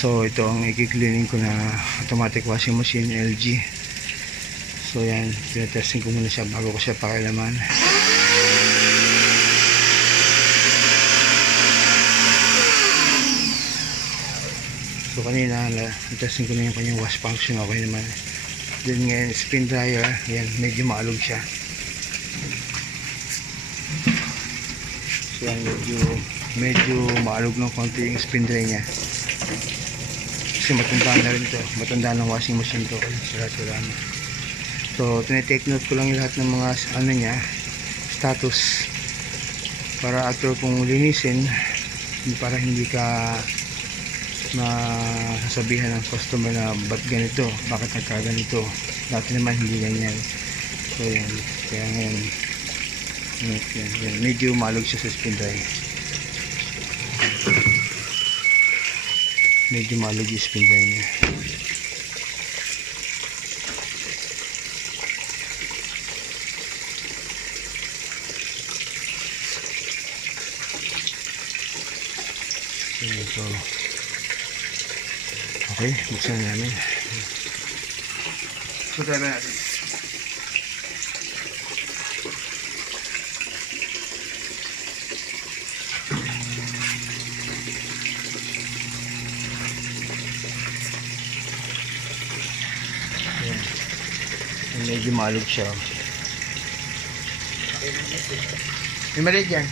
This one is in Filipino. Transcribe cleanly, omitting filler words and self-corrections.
So ito ang i-cleaning ko na automatic washing machine LG. So yan, pinatesting ko muna siya bago ko siya pakialaman. So kanina testing ko na yung kanyang wash function, okay naman. Then ngayon spin dryer, yan medyo maalog siya. So yan medyo maalog ng konti yung spin dryer niya. Kasi matanda na rin to, matanda ng washing machine to, sira-sira na. So tinitake note ko lang yung lahat ng mga ano niya, status, para after kung linisin, para hindi ka masasabihan ng customer na ba't ganito, bakit nagkaganito, dati naman hindi ganyan. So yan, kaya ngayon yan, medyo malog siya sa spin dryer, medyo malog yung spin dryer niya. So okay, buksan namin. So try ba natin? Medyo malog siya. May maliit yan.